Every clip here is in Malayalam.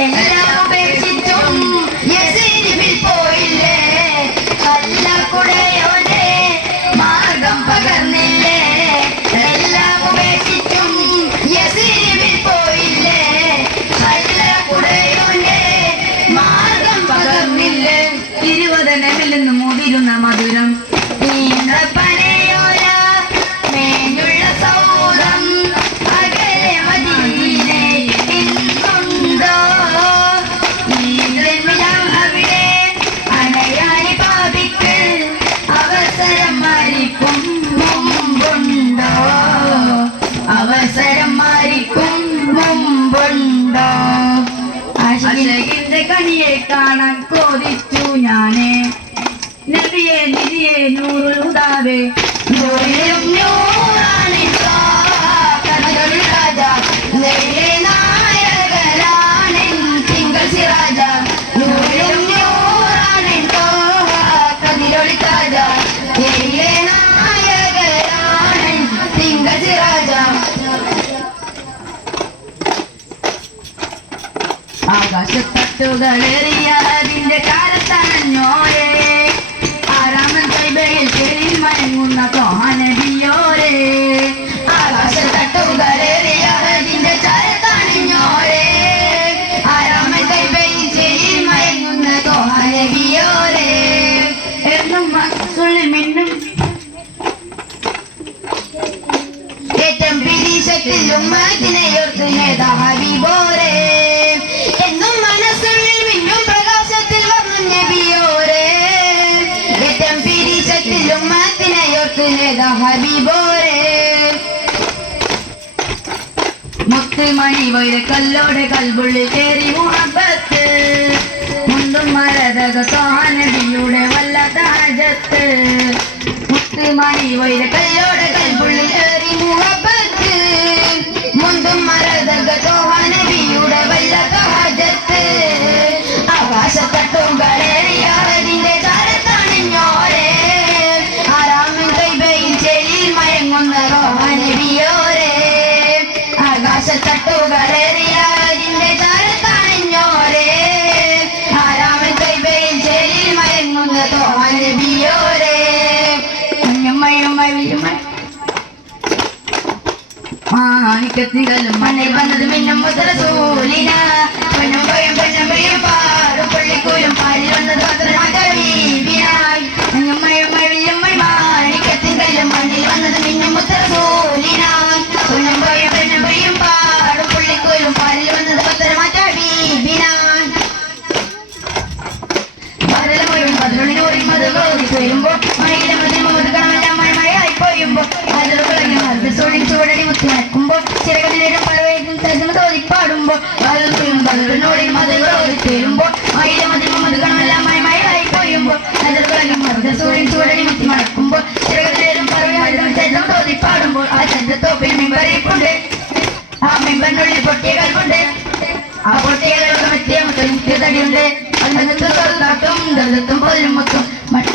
Gracias. എന്റെ കനിയെ കാണാൻ കൊതിച്ചു ഞാനേ. നബിയെ നിധിയെ നൂറുതാവേ ഹൃദയത്തിലും മതിനയോർത്തു ഹബീബോരെ എന്നും മനസ്സുള്ളിൽ മിന്നും പ്രകാശത്തിൽ വന്നു നബിയോരെ ഏറ്റം പിരിച്ചത്തിലും മതിനയോർത്തു ഹബീബോരെ മുത്ത് മണി വൈര കല്ലോടെ കൽബുള്ളിൽ കയറി മുഹബത്ത്. മുണ്ടും മരതക തോഹനബിയുടെ വല്ലാത്ത ഹജത്ത് മുത്ത് മണി വൈര കല്ലോ മാണിക്കത്തികളും മണ്ണിൽ വന്നത് മിന്നും മുദ്ര സൂലിന. പൊന്നും പൊയും പൊന്നും പൊയ്യും പാറും പള്ളിക്കൂലും പാലിൽ വന്നത് മാത്രം വരുമ്പോൾ കാലം പെയ്യുമ്പോൾ അതിനോടിൽ മതികളോട് ചേരുമ്പോൾ മയിലും അതിനും മുതുകളെല്ലാം മയമായി പോയുമ്പോൾ നജറുകളും മറുത സൂര്യൻ ചൂടനി മുത്തി മടക്കുമ്പോൾ ചിറകത്തേരും പറയുമ്പോൾ ചന്ദ്രം തോതി പാടുമ്പോൾ ആ ചന്ദ്രത്തോപ്പിൽ മെമ്പറിയിപ്പുണ്ട്. ആ മെമ്പറിനുള്ളിൽ പൊട്ടിയ കൽപ്പുണ്ട് ആ പൊട്ടിയ കൽപ്പ് മറ്റേ മുത്തും തടിയുണ്ട് അതിനകത്ത് സ്വർഗാട്ടും ദർദത്തും പോലും മുത്തും മറ്റു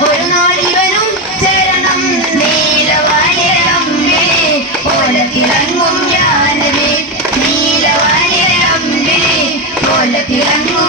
പൊരുന്നോരിവനും ചേരണം. നീലവാനിരമ്പേ ഓലത്തിറങ്ങും ഞാനവേ നീലവാനിരമ്പേ ഓലത്തിറങ്ങും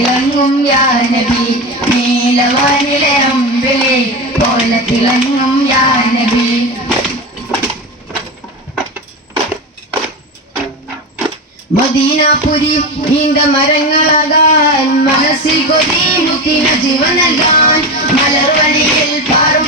കോലത്തിളങ്ങും യാനബി നീലവാനിലെ അമ്പിളി പോലെ തിളങ്ങും യാനബി മദീനാപുരി ഇന്ത മരങ്ങളാകാൻ മനസ്സിൽ കൊതി മുക്കിന ജീവൻ നൽകാൻ മലർവഴിയിൽ പാറും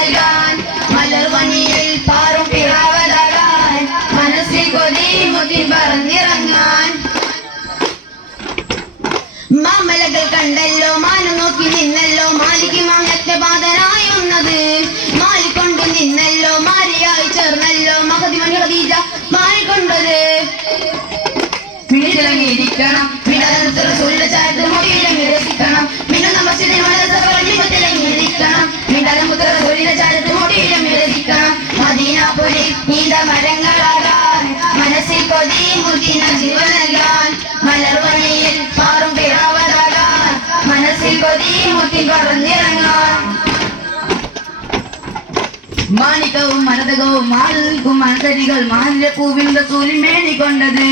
പിടിച്ചിറങ്ങിയിരിക്കണം മിണ്ടാലമുത്തറസൂലിന്റെ ചായത്തിൽ മുടിയിലങ്ങിരസിക്കണം മിന്നുന്ന മസ്ജിദിൽ മലസഭയിലിരിക്കണം മിണ്ടാലമുത്തറസൂലിന്റെ ചായത്തിൽ മുടിയിലങ്ങിരസിക്കണം മദീനാപുരി നീണ്ട മരങ്ങളാകാൻ മനസ്സിൽ കൊതി മുതിന ജീവൻ നൽകാൻ മലർവണിയിൽ പാറും പിറാവതാകാൻ മനസ്സിൽ കൊതി മുത്തി പറന്നിറങ്ങാൻ. மாணிக்கவும் மனதகவும் மாதவிக்கும் அந்தரிகள் மாநில பூவிந்த சூரி மேனி கொண்டது.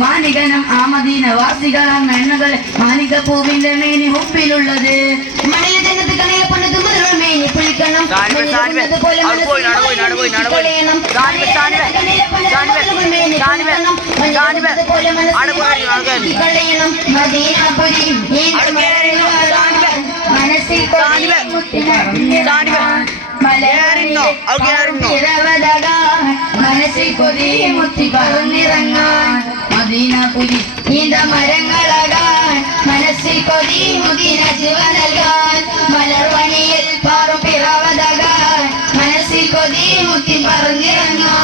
மாணிகனம் ஆமதீன வாசிகளாம் எண்ணங்கள் மாணிக பூவிந்த மேனி ஒப்பில் உள்ளது மனித ஜனத்து கணைய பண்ணது முதல் மேனி புளிக்கணும் மனசில் സാനിബേ. മനസ്സിൽ സാനിബേ, സാനിബേ. കേറിയിരുന്നോ, അവിടെ കേറിയിരുന്നോ. ഇറവതകാൻ മനസ്സിൽ കൊതി മുത്തി പറന്നിറങ്ങാൻ മദീനപുരി നീണ്ട മരങ്ങളകാൻ മനസ്സിൽ കൊതി മുതിന ജീവ നൽകാൻ മലർവണിയിൽ പാറും പിറവതകാൻ മനസ്സിൽ കൊതി മുത്തി പറന്നിറങ്ങാൻ